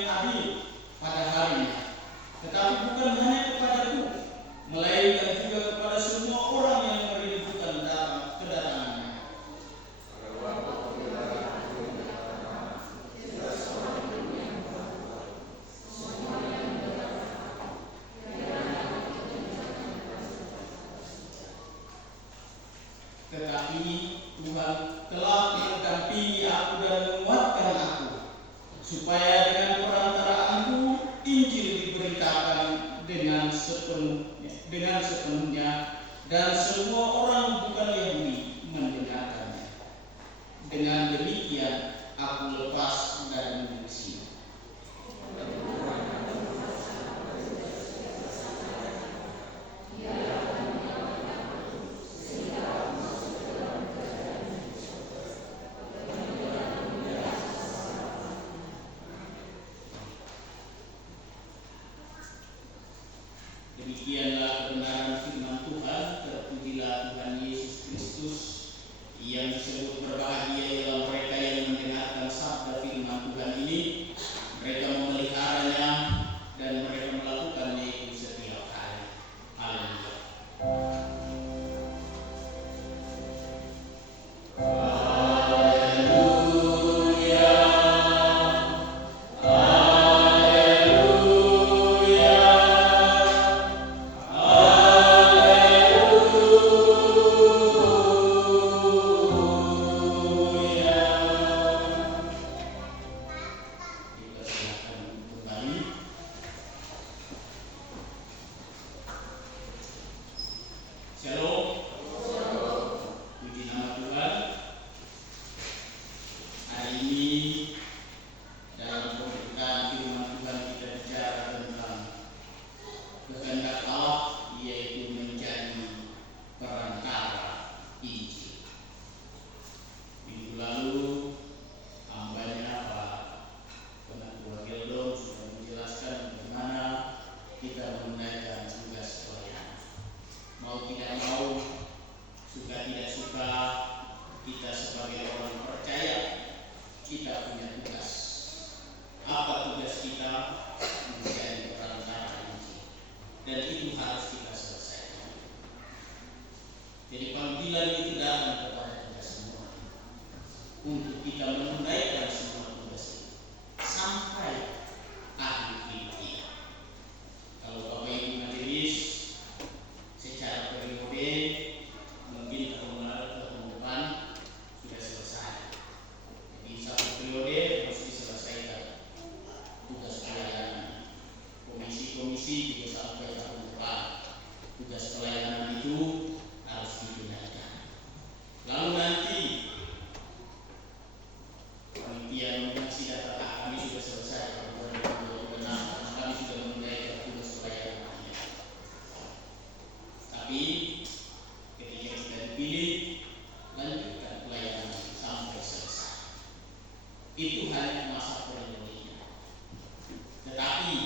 yang adil pada harinya, tetapi bukan hanya kepadaku, melainkan juga kepada semua orang yang merindukan kedatangannya. Tetapi Tuhan telah mendampingi aku dan menguatkan aku, supaya dengan perantaraanku Injil diberitakan dengan sepenuhnya, dan semua orang bukan Yahudi mendengarkannya. Dengan demikian aku lepas dari Mesir. Demikianlah kebenaran firman Tuhan. Terpujilah Tuhan Yesus Kristus, yang disebut berbahagia ialah mereka yang mendengarkan sabda firman Tuhan ini, mereka memeliharanya dan mereka melakukannya itu setiap hari. Haleluya. Shalom. Puji nama Tuhan. Hari ini dalam pemberitaan firman Tuhan kita bicara tentang kehendak Allah, yaitu menjadi perantara Injil. Minggu lalu hambanya Pak Penatua Geldong sudah menjelaskan bagaimana kita menunaikan tugas pelayanan. Mau tidak mau, suka tidak suka, kita sebagai orang percaya, kita punya tugas. Apa tugas kita? Menjadi perantara Injil. Dan itu harus kita selesaikan. Jadi panggilan itu datang kepada kita semua untuk kita menunaikan semua tugas itu sampai akhir hidup kita. Kalau Bapak Ibu majelis secara periode, mungkin tahun depan sudah selesai. Jadi satu periode harus diselesaikan tugas pelayanan. Komisi-komisi juga sampai tahun depan tugas pelayanan itu harus ditunaikan. Lalu nanti panitia nominasi data kami sudah selesai tahun 2026, kami sudah menunaikan tugas pelayanan kita. Tapi ketika kita dipilih, lanjutkan pelayanan sampai selesai. Itu hanya masa periode. Tetapi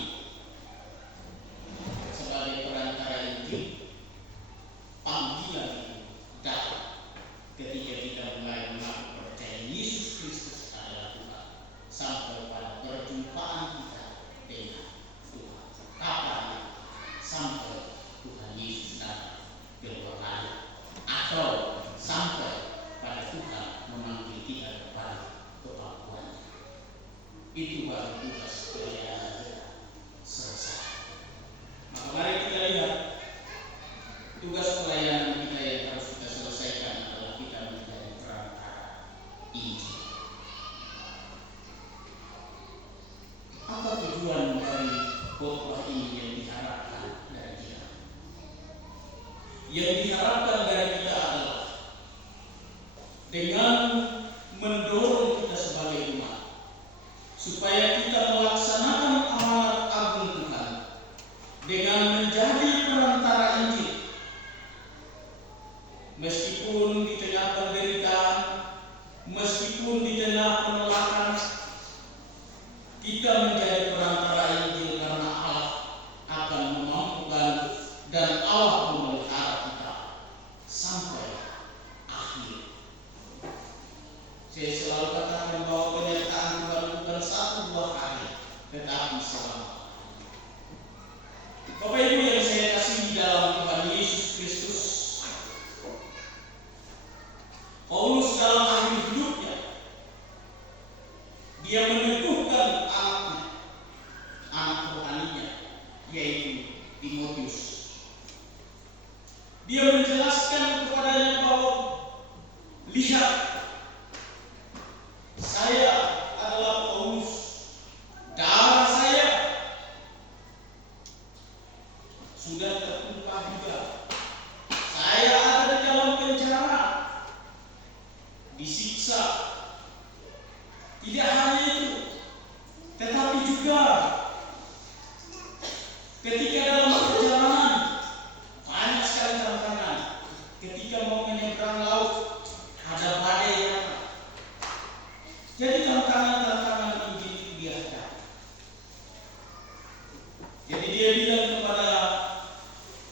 dia bilang kepada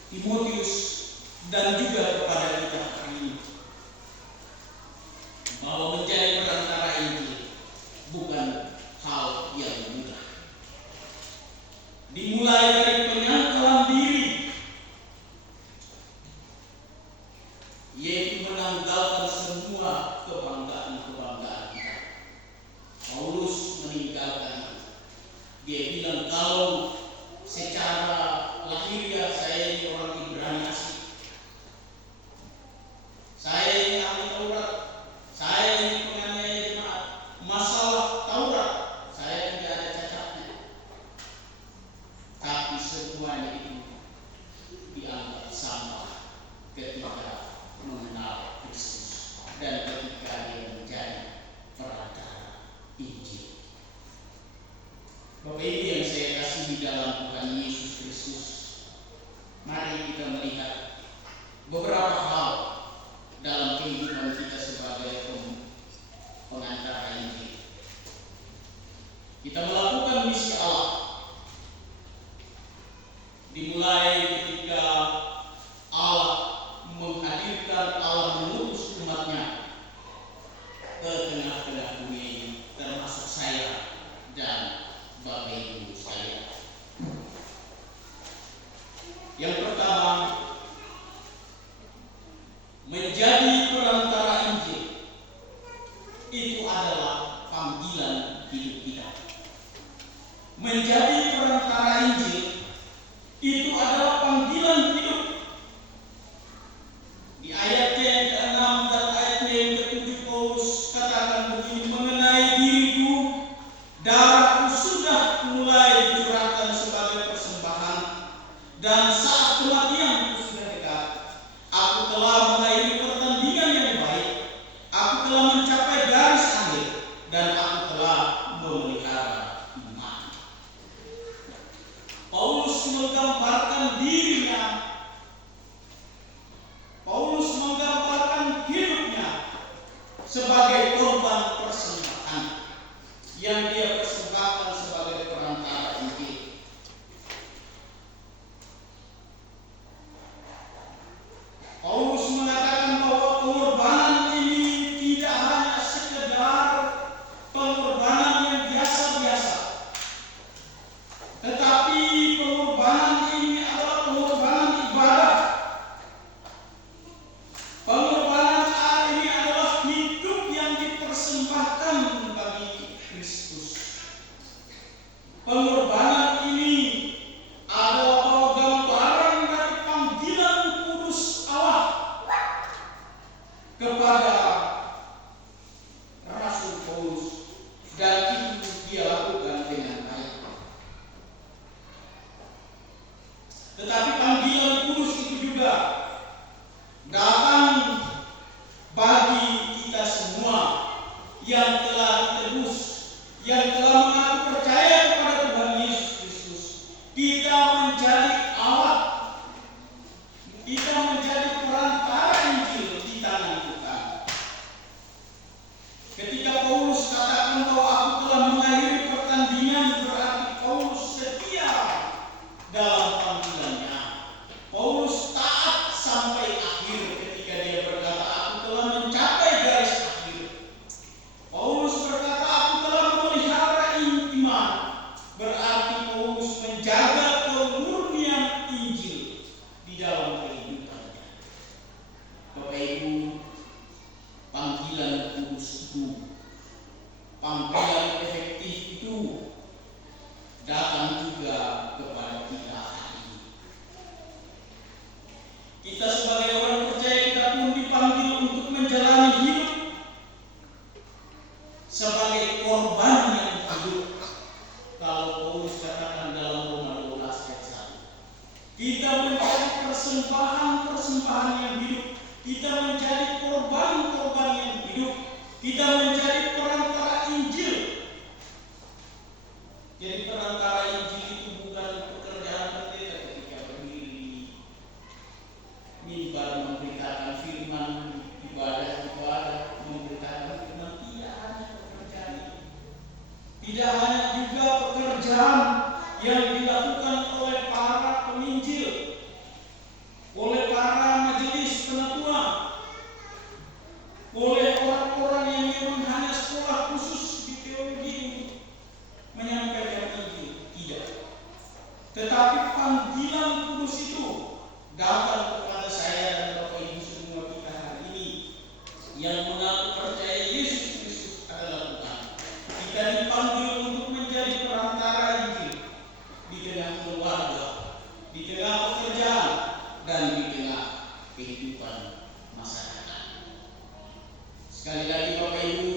Timotius dan juga kepada kita hari ini bahwa menjadi perantara Injil bukan hal yang mudah. Dimulai dari penyangkalan diri, yaitu menanggalkan semua kebanggaan-kebanggaan kita. Paulus meninggalkan itu. Dia bilang kalau secara lahiriah saya ini orang Ibrani asli, saya ini ahli Taurat, saya ini penganiaya jemaat, masalah Taurat saya tidak ada cacatnya. Tapi semuanya itu dianggap sama ketika mengenal Kristus dan ketika dia menjadi perantara Injil. Bapak Ibu yang saya kasihi dalam Tuhan Yesus Kristus, mari kita melihat beberapa hal dalam kehidupan kita sebagai pengantara Injil. Kita melakukan misi Allah dimulai ketika Allah menghadirkan, Allah mengutus umatnya ke tengah-tengah dunia ini, termasuk saya dan Bapak Ibu sekalian. Yang pertama, menjadi perantara Injil itu adalah panggilan hidup kita. Menjadi perantara Injil itu adalah panggilan hidup. Di ayatnya yang ke-6 dan ayatnya yang ke-7 Paulus katakan begini, mengenai diriku, darahku sudah mulai dicurahkan sebagai persembahan, dan saat kematianku sudah dekat. Aku telah mengakhiri pertandingan yang baik, aku telah mencapai garis akhir, dan aku telah memelihara iman. Paulus menggambarkan dirinya, Paulus menggambarkan hidupnya sebagai korban persembahan yang dia persembahkan sebagai perantara Injil. Paulus mengatakan bahwa pengorbanan ini tidak hanya sekedar pengorbanan yang biasa-biasa, tetapi pengorbanan ini adalah pengorbanan ibadah. Pengorbanan ini adalah hidup yang dipersembahkan bagi Kristus. Pengorbanan ini adalah gambaran dari panggilan kudus Allah kepada Rasul Paulus, dan itu dia lakukan dengan baik. Tetapi panggilan kudus itu juga datang bagi kita semua yang telah ditebus, yang telah mengaku percaya kepada Tuhan Yesus Kristus. Kita menjadi alat, kita menjadi perantara Injil di tangan Tuhan. Ketika Paulus katakan bahwa aku telah mengakhiri pertandingan, berarti Paulus setia dalam panggilannya. Paulus taat sampai akhir ketika dia berkata, aku telah mencapai garis akhir. Paulus berkata, aku telah memelihara iman. Berarti Paulus menjaga kemurnian Injil di dalam kehidupannya. Bapak Ibu, panggilan kudus itu, panggilan efektif itu datang juga kepada kita hari ini. Kita sebagai orang percaya, kita pun dipanggil untuk menjalani hidup sebagai korban yang hidup. Kalau Paulus katakan dalam Roma 12 ayat 1, kita menjadi persembahan yang hidup, kita menjadi korban yang hidup, kita menjadi perantara Injil. Jadi perantara Injil itu bukan pekerjaan pendeta ketika berdiri mimbar memberitakan firman, ibadah, memberitakan firman. Tidak hanya pekerjaan itu, tidak hanya juga pekerjaan yang dilakukan oleh menyampaikan Injil, tidak. Tetapi panggilan kudus itu datang kepada saya dan Bapak Ibu semua kita hari ini yang mengaku percaya Yesus Kristus adalah Tuhan. Kita dipanggil untuk menjadi perantara Injil di tengah keluarga, di tengah pekerjaan, dan di tengah kehidupan masyarakat. Sekali lagi Bapak Ibu,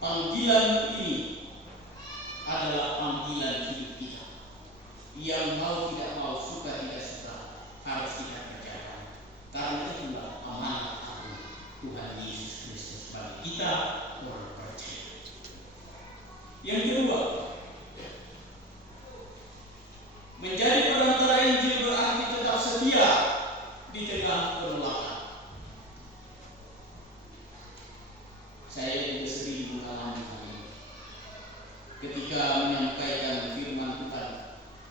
panggilan ini adalah panggilan hidup kita. Yang mau tidak mau, suka tidak suka, harus kita kerjakan. Karena itulah amanat Tuhan Yesus Kristus bagi kita orang percaya. Yang kedua, menjadi perantara Injil berarti tetap setia di tengah penolakan. Saya juga sering mengalami hal ini. Ketika menyampaikan firman Tuhan,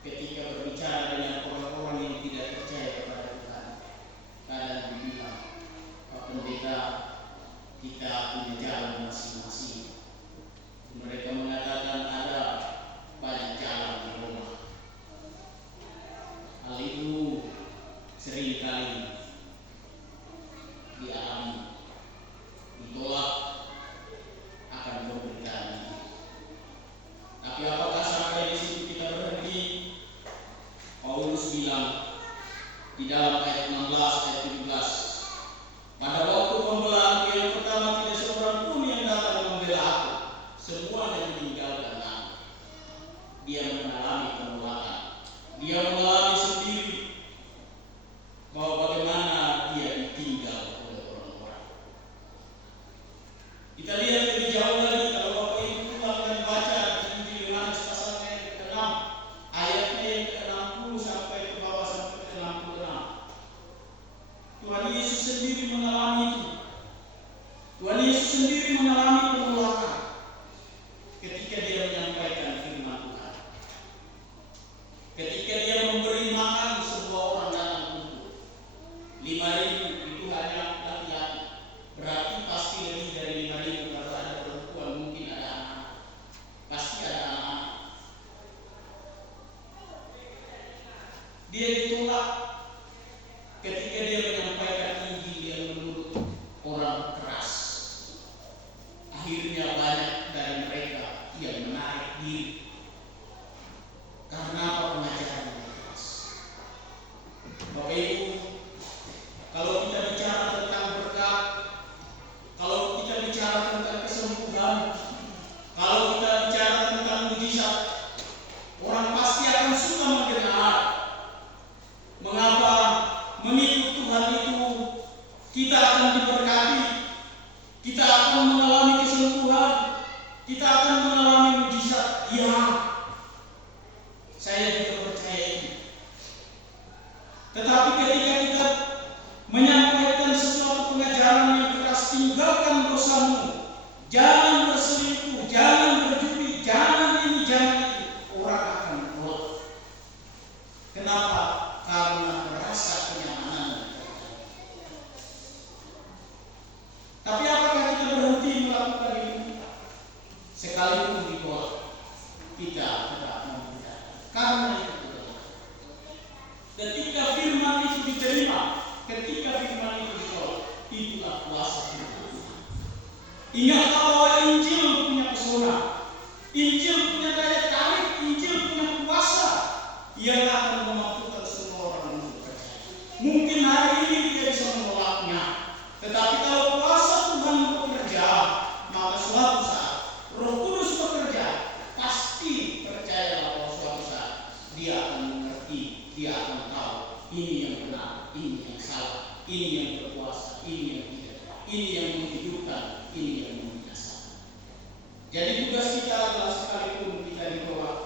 ketika berbicara dengan orang-orang yang tidak percaya kepada Tuhan, kadang dibilang, Pak Pendeta, kita punya jalan masing-masing. Mereka mengatakan ada banyak jalan di Roma. Hal itu sering kali dialami, ditolak akan pemberitaan ini. Tapi apakah sampai di situ kita berhenti? Paulus bilang di dalam ayat 16 ayat 17, pada waktu pembelaanku yang pertama tidak seorang pun yang datang membela aku, semuanya meninggalkan aku. Dia mengalami penolakan, dia mengalami sendiri bahwa bagaimana dia ditinggal oleh orang-orang. Kita lihat lebih jauh lagi, kalau Bapak Ibu akan baca Injil Yohanes pasalnya yang ke-6, ayatnya yang ke-60 sampai ke bawah sampai ke 66. Tuhan Yesus sendiri mengalami itu. Tuhan Yesus sendiri mengalami penolakan ketika dia menyampaikan firman Tuhan. Ketika dia memberi makan sebuah orang datang kumpul, 5.000 itu hanya laki-laki. Berarti pasti lebih dari 5.000 kalau ada perempuan, mungkin ada anak. Pasti ada anak. Dia ditolak ketika dia menyampaikan Injil yang menurut orang keras. Akhirnya banyak dari mereka yang menarik diri. Karena apa? Pengajaran yang keras. Bapak Ibu, kalau kita bicara tentang berkat, kalau kita bicara tentang kesembuhan, kalau kita bicara tentang mujizat, orang pasti akan suka mendengar. Mengapa mengikut Tuhan itu kita akan diberkati, kita akan mengalami kesembuhan, kita akan mengalami mujizat? Ya, saya juga percaya itu. Tetapi ketika kita menyampaikan sesuatu pengajaran yang keras, tinggalkan dosamu, jangan berselingkuh, jangan berjudi, jangan ini, jangan itu, orang akan menolak. Kenapa? Karena merasa kenyamanan. Tapi apakah kita berhenti melakukan ini? Sekalipun ditolak, kita tetap memberitakan. Karena itu betul. Ketika firman itu diterima, ketika firman itu ditolak, itulah kuasa Tuhan. Ingat bahwa Injil punya pesona, Injil punya daya tarik, Injil punya kuasa yang akan memampukan semua orang untuk percaya. Mungkin hari ini dia bisa menolaknya, tetapi kalau kuasa Tuhan bekerja, maka suatu saat Roh Kudus bekerja, pasti percayalah bahwa suatu saat dia akan mengerti, dia akan tahu ini yang benar, ini yang salah, ini yang berkuasa, ini yang tidak, ini yang menghidupkan, ini yang membinasakan. Jadi tugas kita adalah sekalipun kita ditolak,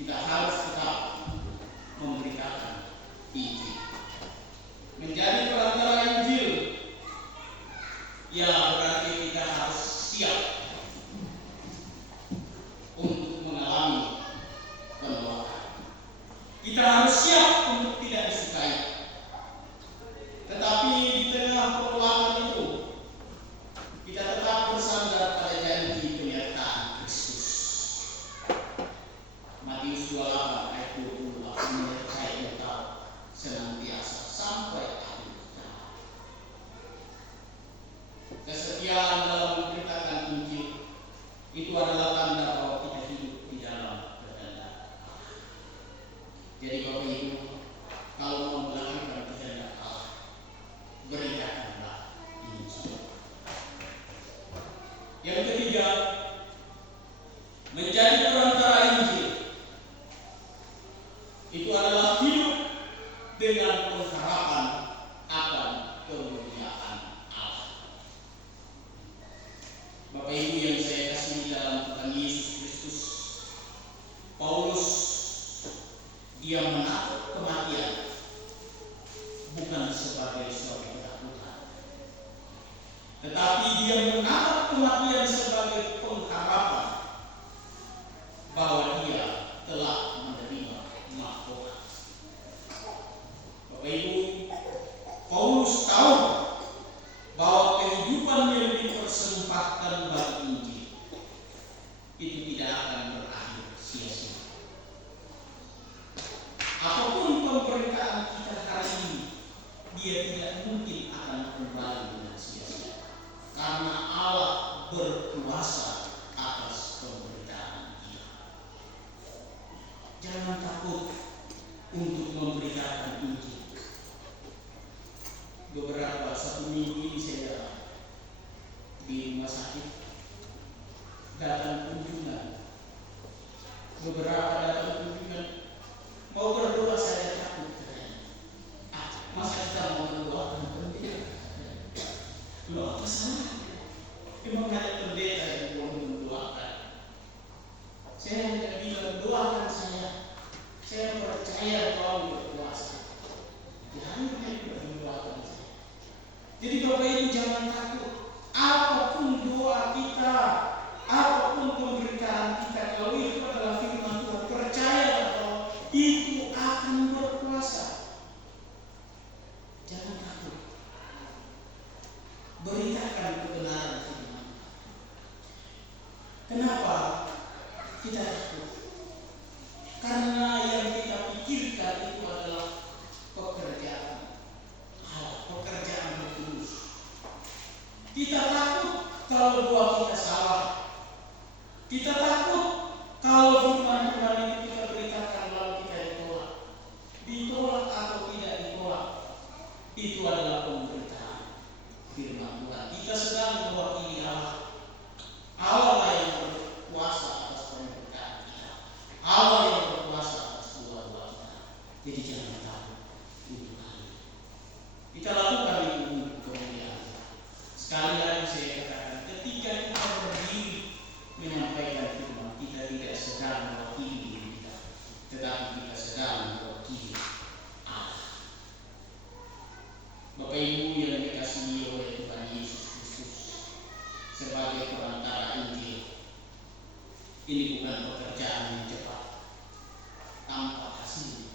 kita harus tetap memberitakan Injil. Menjadi perantara Injil, ya berarti kita harus siap untuk mengalami penolakan. Kita harus siap untuk tidak disukai. Tetapi di tengah penolakan itu, kita tetap bersandar pada janji penyertaan Kristus. Jadi Bapak Ibu, kalau mau melakukan kehendak Allah, beritakanlah Injil. Yang ketiga, menjadi perantara Injil. Itu adalah hidup dengan pengharapan akan kemuliaan Allah. Bapak Ibu yang saya kasihi dalam Tuhan Yesus Kristus, Paulus dia menakut kematian bukan sebagai suatu ketakutan, tetapi dia menakut kematian sebagai pengharapan bahwa dia telah menerima mahkota. Bapak Ibu, Paulus tahu bahwa kehidupan yang dipersembahkan bagi Injil itu tidak akan berakhir sia-sia. Apapun pemberitaan kita hari ini, dia tidak mungkin akan kembali dengan sia-sia, karena Allah berkuasa atas pemberitaan kita. Jangan takut untuk memberitakan Injil. Satu minggu ini saya di rumah sakit, datang kunjungan. Beberapa datang kunjungan, mau berdoa saya takut. Masa kita mau berdoa pendeta? Loh, apa salah? Memang hanya pendeta yang mau mendoakan. Saya hanya bilang doakan saya. Saya percaya kau berkuasa. Jangan hanya mendoakan saya. Jadi Bapak Ibu jangan takut. Apapun doa kita, apapun pemberitaan kita, kalau itu adalah firman Tuhan, percaya bahwa itu akan berkuasa. Jangan takut. Beritakan kebenaran firman. Kenapa kita takut? Karena yang kita pikirkan itu adalah pekerjaan Allah, pekerjaan Tuhan. Kita takut kalau doa kita salah. Kita takut kalau firman Tuhan itu kita beritakan lalu kita ditolak. Ditolak atau tidak ditolak, itu adalah pemberitaan firman Tuhan. Kita sedang mewakili Allah. Allah yang berkuasa atas pemberitaan kita. Allah yang berkuasa atas doa-doa kita. Jadi jangan takut untuk hal ini. Kita lakukan itu untuk kemuliaan. Sekali lagi saya katakan, ketika kita berdiri menyampaikan firman, kita tidak sedang mewakili diri kita, tetapi kita sedang mewakili Allah. Bapak Ibu yang dikasihi oleh Tuhan Yesus Kristus, sebagai perantara Injil, ini bukan pekerjaan yang cepat tanpa hasil.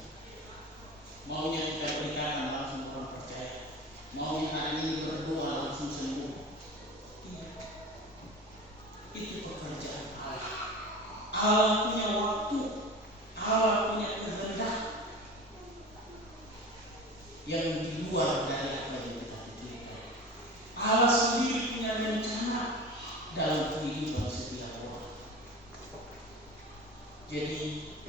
Maunya kita beritakan langsung orang percaya, maunya hari ini berdoa langsung sembuh. Tidak. Itu pekerjaan Allah. Allah punya waktu, Allah punya kehendak yang di luar dari apa yang kita pikirkan. Allah sendiri punya rencana dalam kehidupan setiap orang. Jadi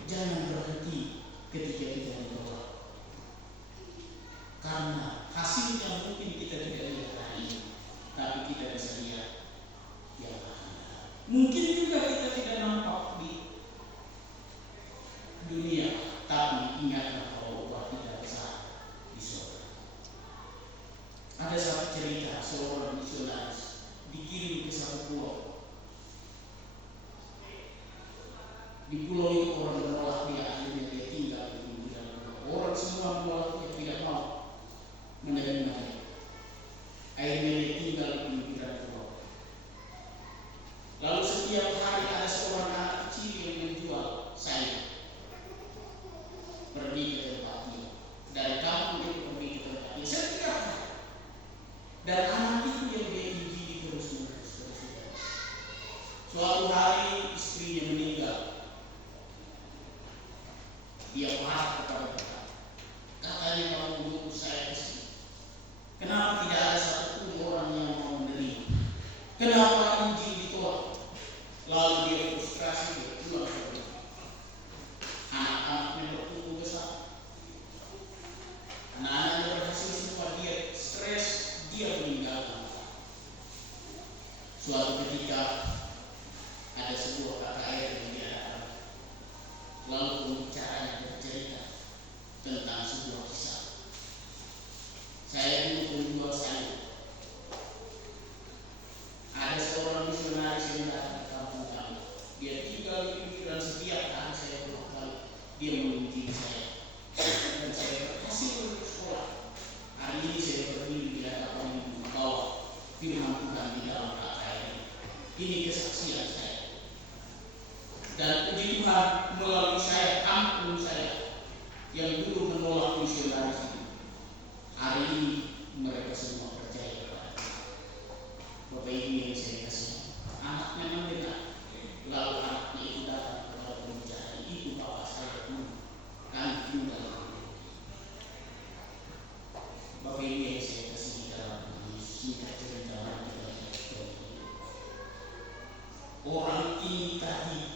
jangan berhenti ketika kita berdoa, karena hasilnya mungkin kita tidak lihat hari ini, tapi kita bisa lihat yang akan datang. Mungkin juga kita tidak nampak di dunia, tapi ingatlah bahwa upah kita besar di surga. Ada satu cerita seorang misionaris dikirim ke satu pulau. Di pulau itu orang menolak dia, akhirnya dia tinggal di pinggiran pulau. Orang semua menolak dia, tidak mau menerima dia. Akhirnya dia tinggal di pinggiran pulau. Lalu setiap hari ada seorang anak kecil yang menjual sayur, pergi ke tempat dia. Dari kampung dia pergi ke tempat dia setiap hari. Dan anak itu yang dia injili terus-menerus. Suatu hari istrinya meninggal. Dia marah kepada Tuhan. Katanya, kamu menunggu saya di sini. Kenapa tidak ada satupun orang yang mau menerima? Kenapa Injil ditolak? Lalu dia frustrasi, dia pulang ke rumah. Anak-anaknya bertumbuh besar. Ini kesaksian saya. Dan puji Tuhan, melalui saya, kampung saya yang dulu menolak misionaris itu, hari ini mereka semua percaya kepada Bapak Ibu yang saya kasih. Anaknya mendengar, lalu anaknya itu datang kepada pembicara, itu bapak saya dulu, kami tinggal. Bapak Ibu yang saya kasih di dalam singkat cerita orang ini tadi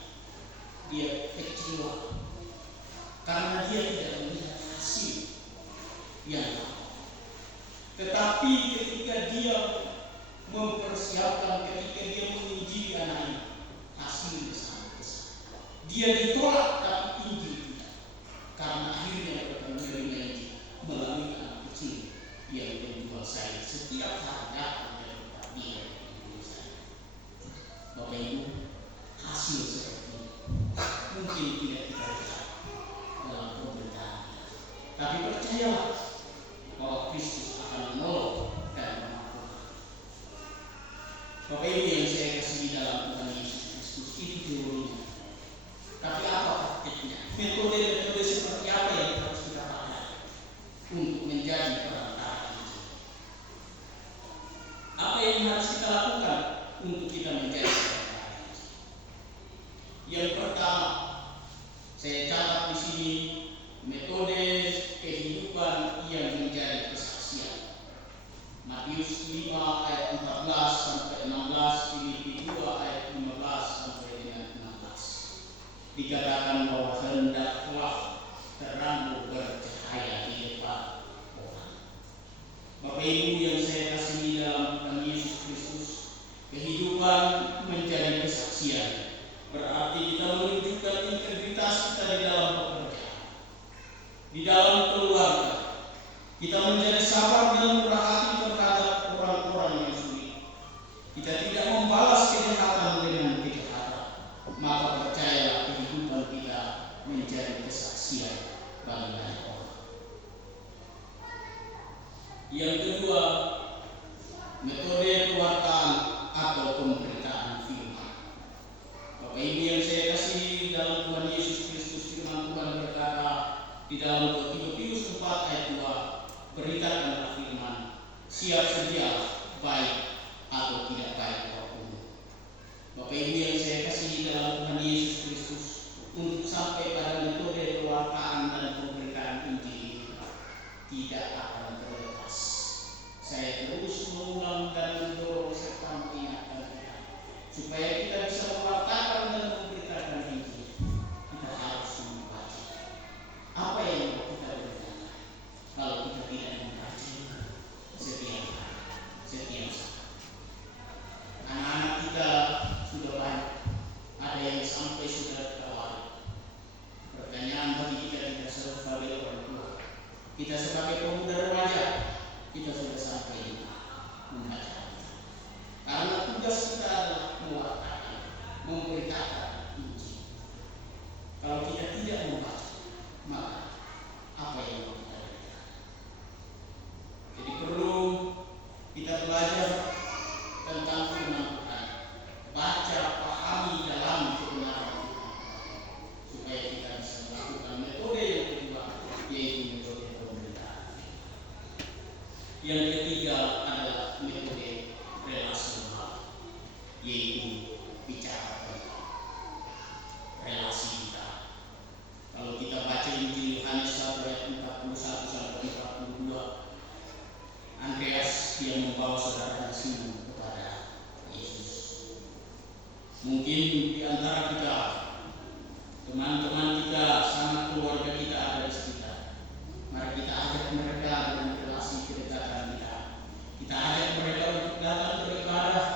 dia kecewa karena dia tidak melihat hasil yang lama. Tetapi ketika dia mempersiapkan, ketika dia menginjili anaknya, hasilnya sangat besar. Dia ditolak tapi Injil tidak, karena akhirnya mereka menerima Injil melalui anak kecil yang menjual saya setiap hari datang dari tempat dia menjual saya. Bapak Ibu, hasil seperti ini mungkin tidak kita lihat dalam pemberitaan, tapi percayalah bahwa Kristus akan menolong dan memampukan. Bapak Ibu yang saya kasih di dalam Tuhan Yesus Kristus, itu teorinya. Tapi apa praktiknya? Metode-metode seperti apa yang harus kita pakai untuk menjadi perantara Injil? Apa yang harus kita lakukan untuk kita menjadi perantara Injil? Yang pertama, saya catat di sini metode kehidupan yang menjadi kesaksian. Matius 5 ayat 14 sampai 16, Filipi 2 ayat 15 sampai dengan 16. Dikatakan bahwa hendaklah terangmu bercahaya di depan orang. Bapak Ibu yang saya kasihi dalam Tuhan Yesus Kristus, kehidupan menjadi kesaksian berarti kita menunjukkan integritas kita di dalam pekerjaan, di dalam keluarga. Kita menjadi sabar dan murah hati terhadap orang-orang yang sulit. Kita tidak membalas kejahatan dengan kejahatan. Maka percayalah kehidupan kita menjadi kesaksian bagi banyak orang. Yang kedua, metode pewartaan atau pemberitaan firman. Bapak Ibu yang saya kasih dalam Tuhan Yesus Kristus, firman Tuhan berkata di dalam Timotius 4 ayat 2, beritakanlah firman, siap sedia baik atau tidak baik apapun. Bapak Ibu yang saya kasih dalam Tuhan Yesus Kristus, untuk sampai pada metode pewartaan dan pemberitaan Injil tidak akan terlepas. Saya terus mengulang dan mendorong serta mengingatkan kita supaya kita bisa mewartakan dan memberitakan Injil. Kita harus membaca apa yang kita beritakan. Kalau kita tidak membaca setiap hari, setiap saat, anak-anak kita sudah banyak, ada yang sampai sudah kawal. Pertanyaan bagi kita sebagai orang tua, kita sebagai pemuda remaja, kita sudah sampai membaca. Karena tugas kita adalah mewartakan, memberitakan Injil. Kalau kita tidak membaca, maka apa yang mau kita beritakan? Jadi perlu kita belajar tentang firman Tuhan, baca, pahami dalam kebenaran Tuhan, supaya kita bisa melakukan metode yang kedua, yaitu metode pemberitaan. Yang ketiga adalah metode relasional, yaitu bicara tentang relasi kita. Kalau kita baca Injil Yohanes 1 ayat 41 sampai 42, Andreas dia membawa saudara Simon kepada Yesus. Mungkin di antara kita, teman-teman kita, sanak keluarga kita ada di sekitar. Mari kita ajak mereka dengan relasi kedekatan kita. Kita ajak mereka untuk datang beribadah.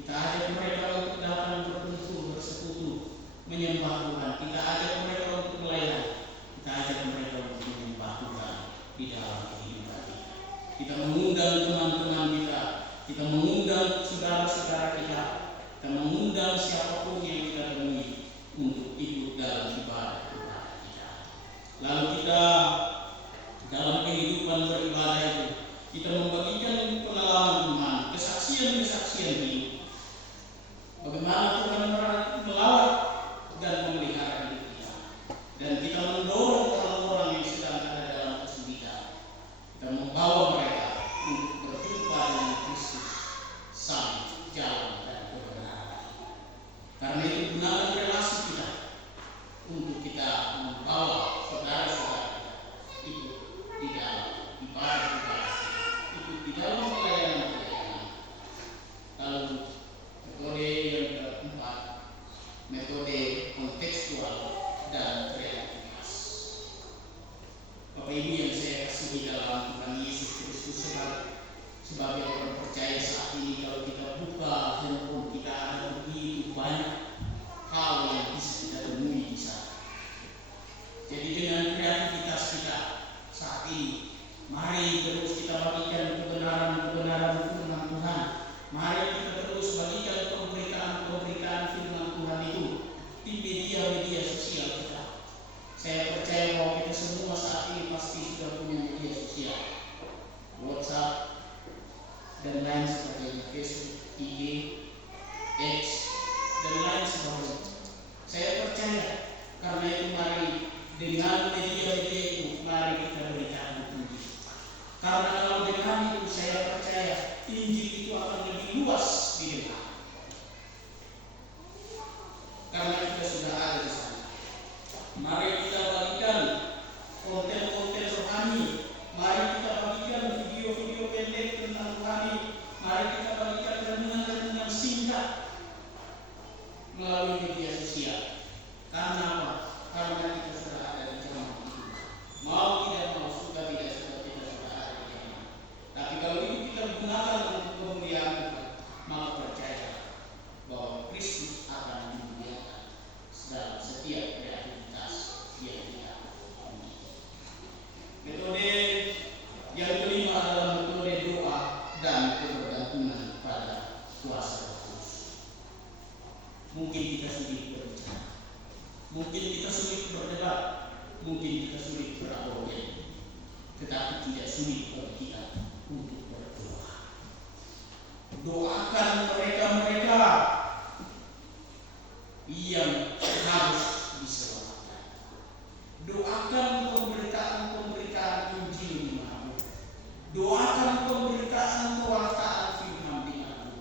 Kita ajak mereka untuk datang berkumpul, bersekutu, menyembah Tuhan. Kita ajak mereka untuk melayani. Kita ajak mereka untuk menyembah Tuhan di dalam kehidupan kita. Kita mengundang teman-teman kita. Kita mengundang saudara-saudara kita. Kita mengundang siapapun yang kita temui untuk ikut dalam ibadah kita. Lalu kita dalam kehidupan beribadah itu, kita membagikan pengalaman iman, kesaksian-kesaksian hidup. Ibu yang saya kasihi dalam Tuhan Yesus Kristus, sebagai orang percaya saat ini, kalau kita buka handphone kita, ada begitu banyak hal yang bisa kita temui di sana. Jadi dengan kreativitas kita saat ini, mari terus kita bagikan kebenaran firman Tuhan. Mari kita terus bagikan pemberitaan firman Tuhan itu di media sosial kita. Saya percaya bahwa kita semua saat ini pasti sudah punya media sosial, WhatsApp dan lain sebagainya, Facebook, IG, X dan lain sebagainya. Saya percaya karena itu mari dengan media itu mari kita berikan Injil. Karena kalau dengan itu saya percaya Injil itu akan lebih luas didengar. Karena kita sudah ada di sana. Mari kita bagikan konten-konten rohani. Mari kita bagikan video-video pendek tentang rohani. Mari kita bagikan renungan-renungan singkat melalui media sosial. Karena apa? Karena kita sudah ada di zaman itu. Mau tidak mau, suka tidak suka, kita sudah ada di zaman. Tapi kalau itu kita gunakan untuk kemuliaan Tuhan, maka percaya bahwa Kristus akan dimuliakan dalam setiap kreativitas yang kita miliki. Metode yang kelima adalah metode doa dan kebergantungan pada kuasa Roh Kudus. Mungkin kita sulit berbicara, mungkin kita sulit berdebat, mungkin kita sulit berargumen, tetapi tidak sulit bagi kita untuk berdoa. Doakan mereka-mereka yang harus diselamatkan. Doakan pemberitaan Injil di mana. Doakan pemberitaan kewartaan firman di mana.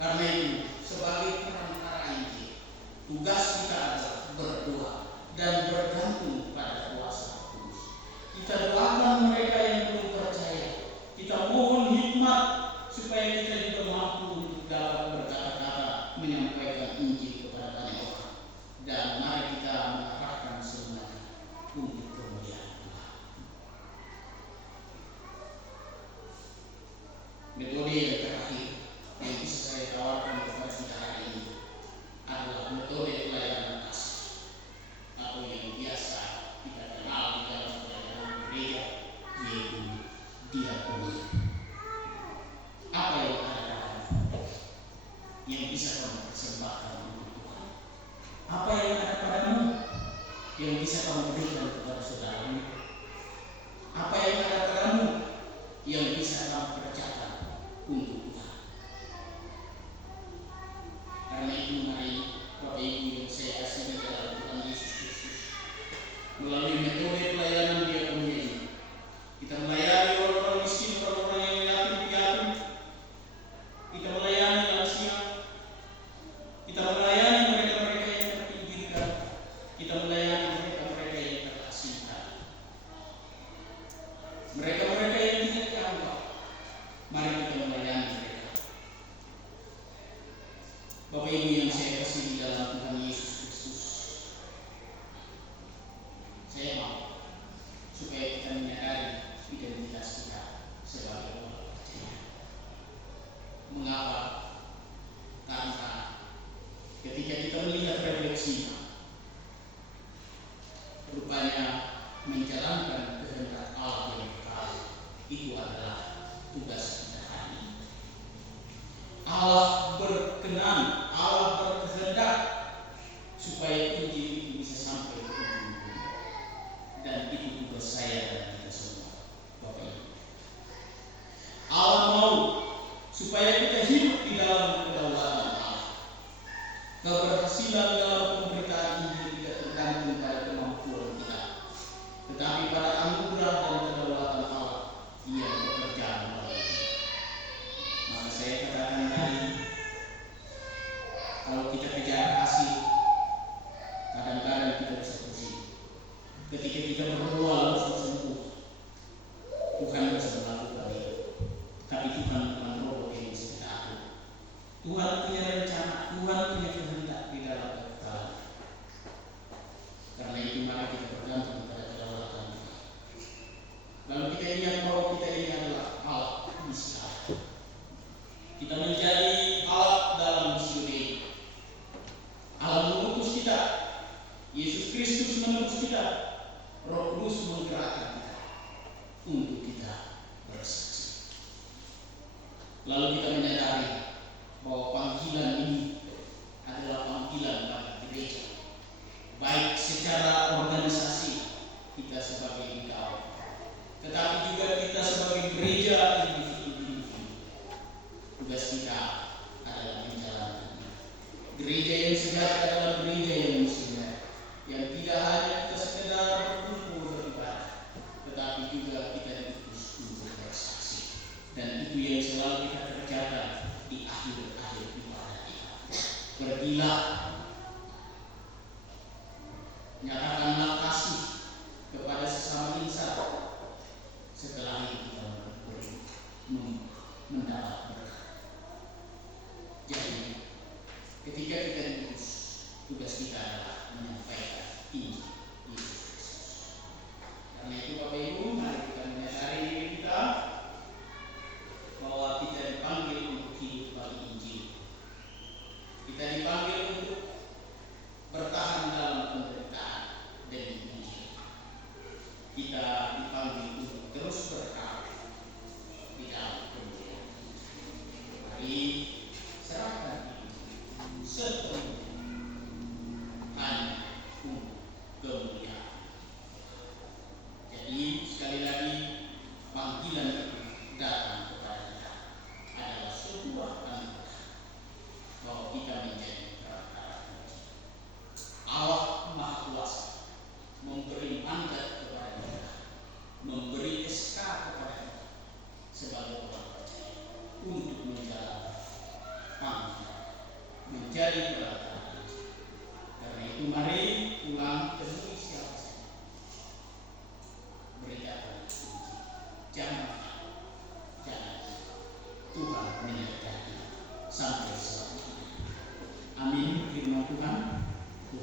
Karena itu, sebagai perantara Injil, tugas kita adalah berdoa dan bergantung pada kuasa Roh Kudus. Kita doakan mereka yang belum percaya. Kita mohon hikmat supaya kita juga mampu untuk dapat berkata-kata menyampaikan Injil kepada banyak orang. Dan mari kita mengarahkan semuanya untuk kemuliaan Tuhan. Metode yang terakhir yang bisa saya tawarkan kepada kita hari ini adalah metode pelayanan kasih, atau yang biasa kita kenal di dalam pelayanan gereja, yaitu diakoni. Apa yang ada padamu yang bisa kamu persembahkan untuk Tuhan? Apa yang ada padamu yang bisa kamu berikan kepada saudaramu? Apa yang ada padamu yang bisa kamu kerjakan untuk Tuhan? Karena itu mari Bapak Ibu yang saya kasihi dalam Tuhan Yesus Kristus, melalui metode pelayanan diakoni ini, kita melayani orang-orang miskin, orang-orang yang yatim piatu, kita melayani lansia, kita melayani mereka-mereka yang terpinggirkan, kita melayani mereka-mereka yang terasingkan, mereka-mereka yang tidak dianggap. Mari kita melayani mereka. Bapak Ibu yang saya kasihi dalam Tuhan Yesus Kristus, saya mau supaya kita menyadari identitas kita sebagai orang percaya. Mengapa? Karena ketika kita melihat refleksi, rupanya menjalankan kehendak Allah yang kekal itu adalah tugas kita hari ini. Allah berkenan, Allah berkehendak supaya Injil itu bisa sampai ke ujung dunia. Dan itu tugas saya dan kita semua, Bapak Ibu. Allah mau supaya kita hidup di dalam kedaulatan Allah. Keberhasilan dalam pemberitaan Injil tidak tergantung pada kemampuan kita, tetapi pada anugerah dan kedaulatan Allah yang bekerja melalui kita. Maka saya katakan tadi, kalau kita kejar hasil, kadang-kadang kita bisa pusing. Ketika kita berdoa langsung sembuh, Tuhan bisa melakukan itu. Tapi Tuhan bukan robot yang bisa kita atur. Tuhan punya rencana, Tuhan punya kehendak di dalam kekekalan. Karena itu mari kita Yesus Kristus menebus kita, Roh Kudus menggerakkan kita untuk kita bersaksi. Lalu kita menyadari bahwa panggilan ini adalah panggilan bagi gereja, baik secara organisasi kita sebagai engkau, tetapi juga kita sebagai gereja individu. Tugas kita adalah menjalankan. Gereja yang sejati adalah gereja yang missioner, yang tidak hanya kita sekedar berkumpul beribadah, tetapi juga kita diutus untuk bersaksi. Dan itu yang selalu kita kerjakan di akhir-akhir ibadah kita. Pergilah, nyatakanlah kasih kepada sesama insan. Setelah itu kita mendapat berkat. Jadi ketika kita diutus, tugas kita adalah menyampaikan Injil Yesus Kristus. Karena itu Bapak Ibu, mari kita menyadari diri kita bahwa kita dipanggil untuk hidup bagi Injil. Kita dipanggil untuk bertahan dalam penderitaan demi Injil. Kita dipanggil untuk terus berkarya di dalam pemberian. Mari serahkan diri sepenuhnya hanya untuk kemuliaan. Jadi sekali lagi, panggilan itu datang kepada kita adalah sebuah anugerah bahwa kita menjadi orang-orang kunci. Allah Maha Kuasa memberi mandat kepada kita, memberi SK kepada kita sebagai orang percaya untuk menjalankan panggilan, menjadi pelayan. Karena itu mari ulang temui siapa saja, beritakan Injil. Jangan Tuhan menyertai sampai selamanya. Amin. Firman Tuhan.